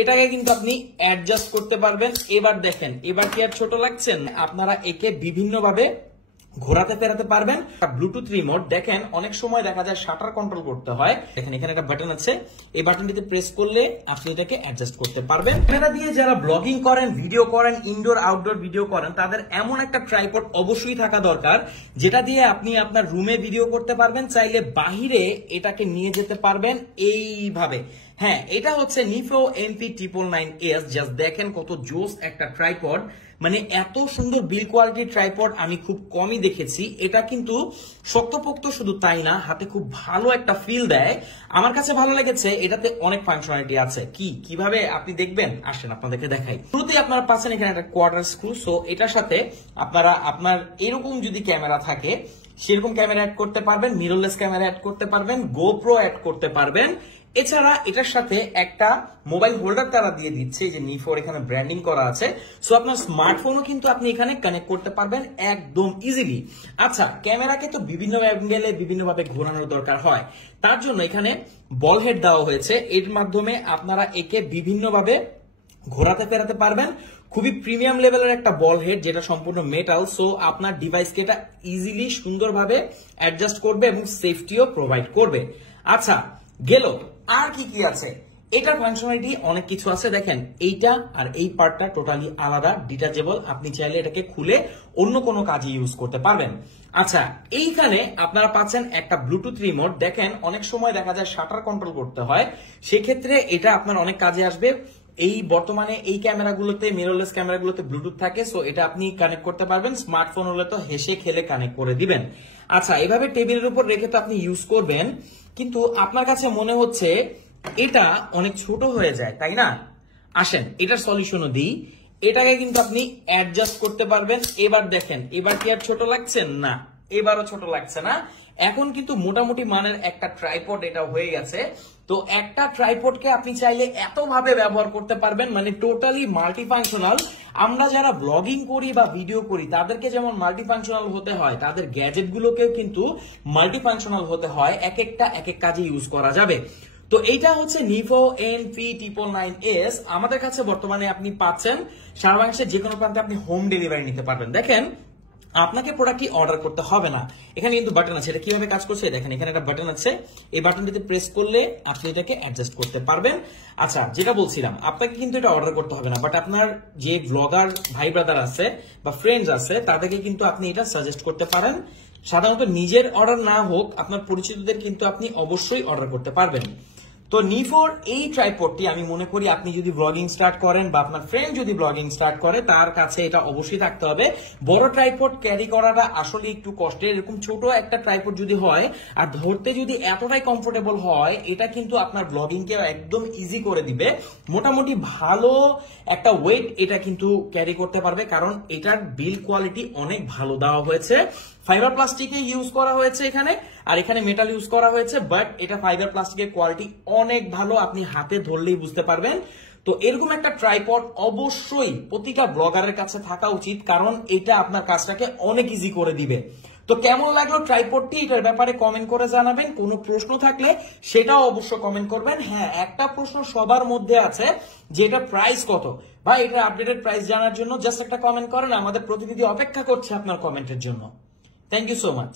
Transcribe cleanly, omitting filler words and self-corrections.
এটাকে কিন্তু আপনি অ্যাডজাস্ট করতে পারবেন। এবার দেখেন, এবার কি আর ছোট লাগছেন? আপনারা একে বিভিন্ন ভাবে ঘোরাতে ফেরাতে পারবেন। ব্লুটুথ রিমোট দেখেন, অনেক সময় দেখা যায় শাটার কন্ট্রোল করতে হয়। দেখেন এখানে একটা বাটন আছে, এই বাটনটিতে প্রেস করলে আপনি এটাকে অ্যাডজাস্ট করতে পারবেন। ক্যামেরা দিয়ে যারা ব্লগিং করেন, ভিডিও করেন, ইনডোর আউটডোর ভিডিও করেন, তাদের এমন একটা ট্রাইপড অবশ্যই থাকা দরকার যেটা দিয়ে আপনি আপনার রুমে ভিডিও করতে পারবেন, চাইলে বাহিরে এটাকে নিয়ে যেতে পারবেন এইভাবে। হ্যাঁ, এটা হচ্ছে নিফো MP999S। জাস্ট দেখেন কত জোস একটা ট্রাইপড, মানে এত সুন্দর বিল কোয়ালিটির ট্রাইপড আমি খুব কমই দেখেছি। এটা কিন্তু শক্তপোক্ত শুধু তাই না, হাতে খুব ভালো একটা ফিল দেয়। আমার কাছে ভালো লেগেছে, এটাতে অনেক ফাংশনালিটি আছে। কিভাবে আপনি দেখবেন, আসেন আপনাদেরকে দেখাই। শুরুতেই আপনারা পাচ্ছেন এখানে একটা কোয়ার্টার স্ক্রু। সো এটার সাথে আপনারা আপনার এরকম যদি ক্যামেরা থাকে সেরকম ক্যামেরা অ্যাড করতে পারবেন, মিররলেস ক্যামেরা অ্যাড করতে পারবেন, গোপ্রো অ্যাড করতে পারবেন। এছাড়া এটার সাথে একটা মোবাইল হোল্ডার তারা দিয়ে দিচ্ছে, যে নিফোর এখানে ব্র্যান্ডিং করা আছে। সো আপনার স্মার্টফোনও কিন্তু আপনি এখানে কানেক্ট করতে পারবেন একদম ইজিলি। আচ্ছা, ক্যামেরাকে তো বিভিন্ন অ্যাঙ্গেলে বিভিন্নভাবে ঘোরানোর দরকার হয়, তার জন্য এখানে বল হেড দেওয়া হয়েছে। এর মাধ্যমে আপনারা একে বিভিন্নভাবে ঘোরাতে ফেরাতে পারবেন। খুবই প্রিমিয়াম লেভেলের একটা বল হেড, যেটা সম্পূর্ণ মেটাল। সো আপনার ডিভাইসকে এটা ইজিলি সুন্দরভাবে অ্যাডজাস্ট করবে এবং সেফটিও প্রোভাইড করবে। আচ্ছা, গেল আর কি কি আছে? এটার ফাংশনালিটি অনেক কিছু আছে। দেখেন, এইটা আর এই পার্টটা টোটালি আলাদা, ডিটাচেবল। আপনি চাইলে এটাকে খুলে অন্য কোনো কাজে ইউজ করতে পারবেন। আচ্ছা, এইখানে আপনারা পাচ্ছেন একটা ব্লুটুথ রিমোট। দেখেন, অনেক সময় দেখা যায় শাটার কন্ট্রোল করতে হয়, সেক্ষেত্রে এটা আপনার অনেক কাজে আসবে। এই বর্তমানে এই ক্যামেরাগুলোতে, মিররলেস ক্যামেরাগুলোতে ব্লুটুথ থাকে। সো এটা আপনি কানেক্ট করতে পারবেন। স্মার্টফোন হলে তো হেসে খেলে কানেক্ট করে দিবেন। আচ্ছা, এভাবে টেবিলের উপর রেখে তো আপনি ইউজ করবেন, কিন্তু আপনার কাছে মনে হচ্ছে এটা অনেক ছোট হয়ে যায়, তাই না? আসেন এটার সলিউশনও দিই। এটাকে কিন্তু আপনি অ্যাডজাস্ট করতে পারবেন। এবার দেখেন, এবার কি আর ছোট লাগছেন? না, এবারও ছোট লাগছে না। এখন কিন্তু মোটামুটি মানের একটা ট্রাইপড এটা হয়ে গেছে। তো একটা ট্রাইপডকে আপনি চাইলে এতভাবে ব্যবহার করতে পারবেন, মানে টোটালি মাল্টিফাংশনাল। আমরা যারা ব্লগিং করি বা ভিডিও করি তাদেরকে যেমন মাল্টিফাংশনাল হতে হয়, তাদের গ্যাজেট গুলোকেও কিন্তু মাল্টিফাংশনাল হতে হয়। এক একটা এক এক কাজে ইউজ করা যাবে। তো এইটা হচ্ছে নিভো NP999S। আমাদের কাছে বর্তমানে আপনি পাচ্ছেন সারা বাংলাদেশের যে কোনো প্রান্তে আপনি হোম ডেলিভারি নিতে পারবেন। দেখেন, আপনাকে প্রোডাক্টটি অর্ডার করতে হবে না। এখানে কিন্তু বাটন আছে। এটা কিভাবে কাজ করছে দেখেন, এখানে একটা বাটন আছে, এই বাটনটিতে প্রেস করলে আপনি এটাকে অ্যাডজাস্ট করতে পারবেন। আচ্ছা, যেটা বলছিলাম, আপনাকে কিন্তু এটা অর্ডার করতে হবে না, বাট আপনার যে ব্লগার ভাই ব্রাদার আছে বা ফ্রেন্ডস আছে তাদেরকে কিন্তু আপনি এটা সাজেস্ট করতে পারেন। সাধারণত নিজের অর্ডার না হোক, আপনার পরিচিতদের কিন্তু আপনি অবশ্যই অর্ডার করতে পারবেন। তো নিফোর এই ট্রাইপডটি আমি মনে করি আপনি যদি ব্লগিং স্টার্ট করেন বা আপনার ফ্রেন্ড যদি ব্লগিং স্টার্ট করে, তার কাছে এটা অবশ্যই থাকতে হবে। বড় ট্রাইপড ক্যারি করাটা আসলে একটু কষ্টের। এরকম ছোট একটা ট্রাইপড যদি হয় আর ধরতে যদি এতটাই কমফোর্টেবল হয়, এটা কিন্তু আপনার ব্লগিংকে একদম ইজি করে দিবে। মোটামুটি ভালো একটা ওয়েট এটা কিন্তু ক্যারি করতে পারবে, কারণ এটার বিল কোয়ালিটি অনেক ভালো দেওয়া হয়েছে। ফাইবার প্লাস্টিকে ইউজ করা হয়েছে এখানে, আর এখানে মেটাল ইউজ করা হয়েছে, বাট এটা ফাইবার প্লাস্টিকের কোয়ালিটি অনেক ভালো, আপনি হাতে ধরলেই বুঝতে পারবেন। তো এরকম একটা ট্রাইপড অবশ্যই প্রতিটা ব্লগারের কাছে থাকা উচিত, কারণ এটা আপনার কাজটাকে অনেক ইজি করে দিবে। তো কেমন লাগলো ট্রাইপডটি, এটার ব্যাপারে কমেন্ট করে জানাবেন। কোনো প্রশ্ন থাকলে সেটাও অবশ্য কমেন্ট করবেন। হ্যাঁ, একটা প্রশ্ন সবার মধ্যে আছে যে এটা প্রাইস কত। ভাই, এটা আপডেটেড প্রাইস জানার জন্য জাস্ট একটা কমেন্ট করেন, আমাদের প্রতিনিধি অপেক্ষা করছে আপনার কমেন্টের জন্য। Thank you so much.